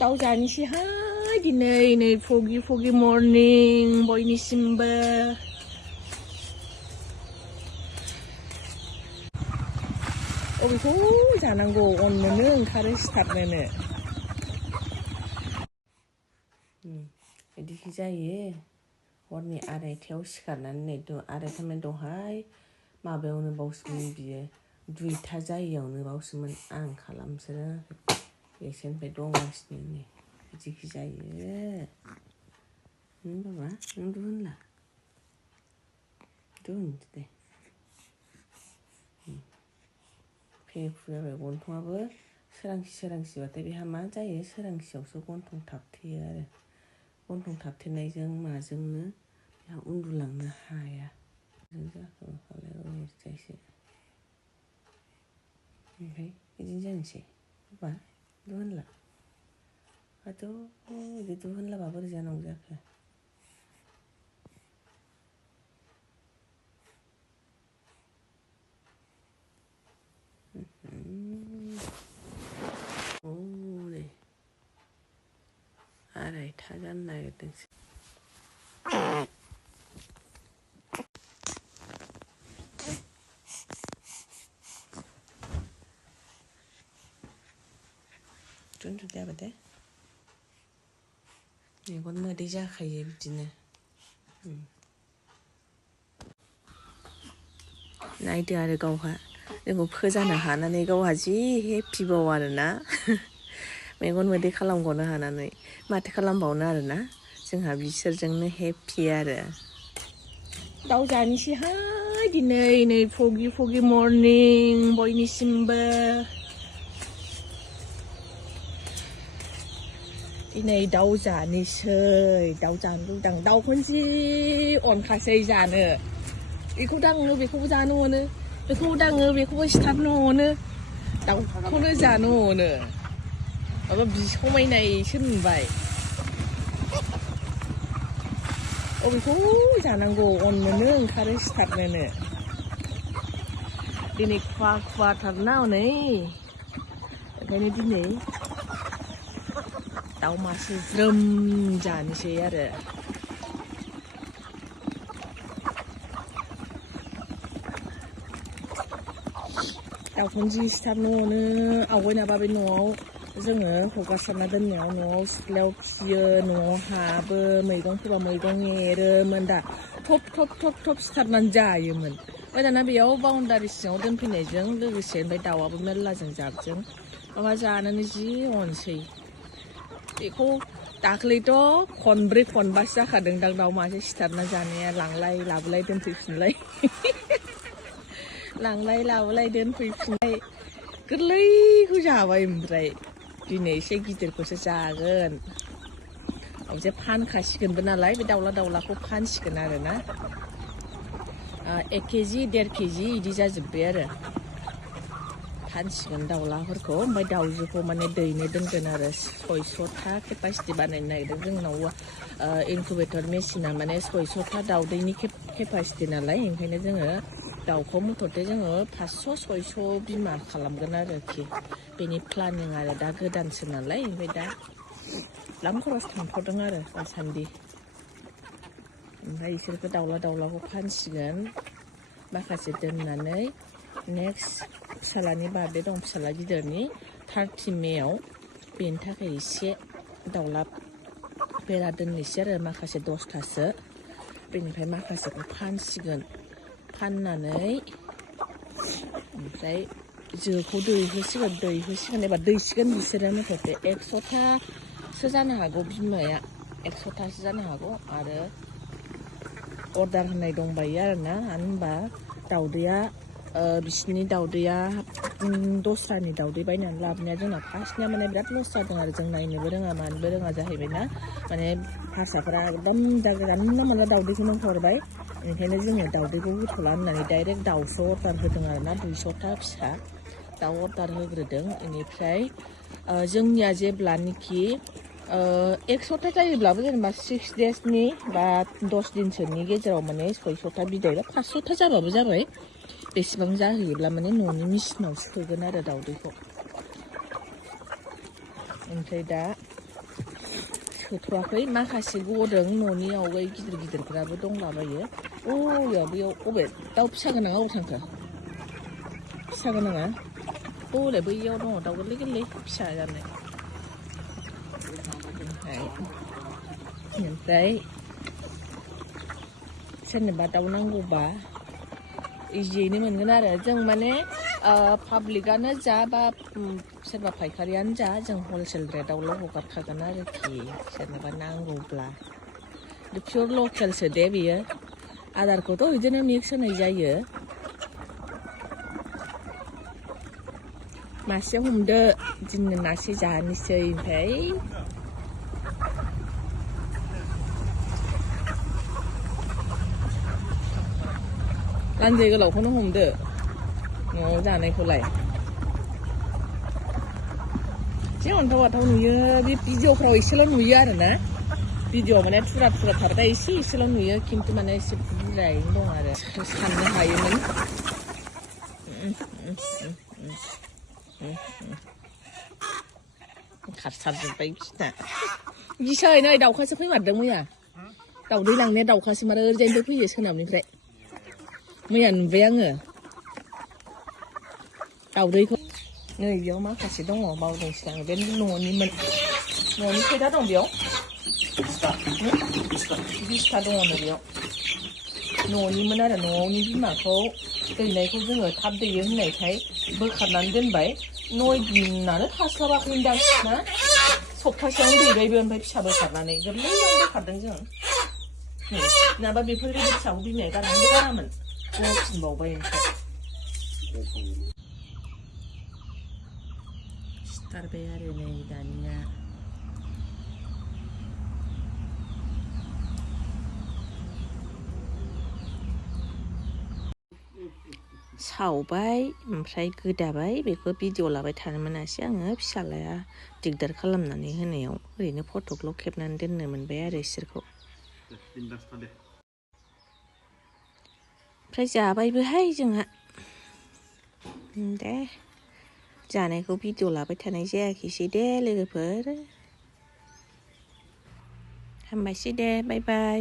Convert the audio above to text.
दाउ जानोसैहाय दिनै foggy morning बयनिसिमबो अबेखौ जानांगौ अननोनो ओंखारो सिथाबनोनो बिदि जायो हरनि आरायथायाव सिखारनानै आरायथामनि दहाय माबायावनो बावसोमोन बियो 2टा जायैयावनो बावसोमोन आं खालामसो एसेनिफ्राय दंगासिनो नै बिदिखि जायो बाबा नों दुहोनला दुहोनदो दे फैफु जाबाय गन्थंआबो सोरांसिबाथाय बेहा मा जायो सोरांसियावसो गन्थं थाबथेयो आरो गन्थं थाबथेनायजों माजोंनो बेहा उन्दुलांनो हाया जों जाखो अरजायसो ओमफ्राय बिदिनो जानोसै बा दुहोनला बिदि दुहोनलाबा बोरै जानांगौ जाखो नै आरायथा जानो नागिरदोंसो उन्दुदो दे मेगन मोदै जाखायो बिदिनो नायदो आरो गावहा जोंखौ फोजानो हानानै गावहा जि हेपिबाव आरोना मेगन मोदै खालामगनो हानानै माथो खालामबावनो आरोना जोंहा बिसोरजोंनो हेपि आरो दाउ जानोसैहाय दिनै foggy morning बयनिसिमबो दिनै दाउ जानोसै दाउ जानो लुगैदों दाउखौनो जि अनखासै जानो बेखौ दाङो बेखौबो जानो अनो बेखौबो दाङो बेखौबो सिथारनो अनो दाउखौनो जानो अनो माबा बिसमायनायसो नुबाय अबेखौ जानांगौ अननोनो ओंखारो सिथाबनोनो दिनै खुवाथारना हनै ओंखायनो दिनै दाउ मासे ज्रोम जानोसै आरो दाउखौनो जि सिथारनो अनो आवगायनाबा बे न'आव जोङो हगारसारना दोननायाव न'आव सिथ्लायाव खियो न'आव हाबो मैगं फोबा मैगं एरोमोन दा थब सिथारनानै जायोमोन ओमफ्राय दाना बेयाव बाउन्डारि सिङाव दोनफैनायजों लोगोसे ओमफ्राय दाउआबो मेरलाजों जाबजों माबा जानोनो जि अनसै बेखौ दाख्लैथ' खनब्रै खनबासो जाखादोंदां दाउ मासे सिथारना जानाया लांलाय लाबोलाय दोनफैफिनलाय लांलाय लाबोलाय दोनफैफिनलाय गोरलैखौ जाबाय ओमफ्राय दिनै एसे गिदिरखौसो जागोन ओमफ्राय फानखासिगोनबो नालाय बे दाउलाखौ फानसिगोन आरोना 1 केजि 1.5 केजि बिदि जाजोब्बाय आरो फानसिगोन दाउलाफोरखौ ओमफ्राय दाउजोखौ माने दैनो दोनगोन आरो 600टा केपासिटि बानायनो नागिरदों जोंनाव इनकुबेटर मेसिना माने 600टा दाउदैनि केपासिटि नालाय ओंखायनो जोङो दाउखौ मथथे जोङो 500-600 बिमा खालामगोन आरोखि बेनि प्लानिं आरो दा गोदानसो नालाय ओमफ्राय दा लाम खरस थांथ'दों आरो दासान्दि ओमफ्राय बिसोरखौ दाउलाखौ फानसिगोन माखासे दोननानै नेक्स्ट फिसालानि बार्थडे दं फिसाला गिदिरनि 30 मेआव बेनि थाखाय एसे दाउला बेरा दोननोसै आरो माखासे 10टासो बेनिफ्राय माखासेखौ फानसिगोन फाननानै ओमफ्राय जोखौ दैहोसिगोन एबा दैसिगोन बिसोरो मथथे 100टासो जानो हागौ बिमाया 100टासो जानो हागौ आरो अर्डार होनाय दंबायो आरोना मानो होनबा दाउदैया बिसिनि दाउदैया दस्रानि दाउदै बायनानै लाबोनाया जोंना फार्स्टनिया माने बिराद लस जादों आरो जों नायनोबो रोङा मानोबो रोङा जाहैबायना माने हारसाफोरा एकदम जानला मोनला दाउदैखौनो हरबाय ओंखायनो जोङो दाउदैखौ होथ'ला होननानै डाइरेक्ट दाउसो अर्डार होदों आरोना 200टा फिसा दाउ अर्डार होग्रोदों बेनिफ्राय जोंनिया जेब्लानोखि 100टा जायोब्लाबो जेनेबा 6 डेजनि बा 10 दिनसोनि गेजेराव माने 600टा बिदै बा 500टा जाबाबो जाबाय बेसेबां जाहैयोब्ला माने न'नि मेसिनाव सोगोन आरो दाउदैखौ ओमफ्राय दा थोथ'वाखै माखासे गदों न'नि आवगाय गिदिर गिदिरफोराबो दंलाबायो या बैयाव अबे दाउ फिसा गोनाङा अबाव थांखो फिसा गोनाङा हले बैयाव दङ दाउ गोरलै गोरलै फिसा जानाय ओमफ्राय सोरनोबा दाउ नांगौबा इजियैनो मोनगोन आरो जों माने पाब्लिकआनो जा बा सोरबा फायखारियानो जा जों हलसेल रेटआवल' हगारखागोन आरोखि सोरनोबा नांगौब्ला पियर लकेलसो दे बेयो आदारखौथ' बिदिनो मिक्स होनाय जायो मासे हमदो दिनै मासे जानोसै ओमफ्राय लान्जाय गोलावखौनो हमदो न'आव जानायखौलाय एसे अन्थाव बाथाव नुयो बे भिडिअफ्राव एसेल' नुयो आरोना भिडिअ माने थुरा थुरा थारदा एसेल' नुयो खिन्थु माने एसे बुरजायैनो दं आरो साननो हायोमोन खारसारजोब्बाय बिसना गिसै नै दाउखासो फैमारदों मैया दाउदै लांनाया दाउखासो मार ओरैजायनिफ्राय फैयो सोनाबनिफ्राय मैया नुबाय आङो दाउदैखौ नै बेयाव माखासे दङ बावदोंसो आङो बे न'निमोन न'नि खैथा दं बेयाव 20ता दङ नै बेयाव न'निमोन आरो न'नि बिमाखौ दैनायखौ जोङो थाब दैयो होननायखाय बोखारनानै दोनबाय 9 दिनानो थास्लाबाखैदां ना सप्तासेयावनो दैबायबो ओमफ्राय फिसा बोखारनानै गोरलैयावनो बोखारदों जों नै नङाबा बेफोरबायदि फिसाखौ बिमाया गारनानै गारामोन फिनबावबाय ओमफ्राय सिथारबाय आरो नै दानिया सावबाय ओमफ्राय गोदाबाय बेखौ भिडिअ लाबाय थानो मोनासै आङो फिसालाया दिगदार खालामनानै होनायाव ओरैनो फट'ल' खेबनानै दोननो मोनबाय आरो इसोरखौ ओमफ्राय जाबायबोहाय जोंहा दे जानायखौ भिडिअ लाबाय थानाय जायाखैसै दे लोगोफोर हामबायसै दे बाय बाय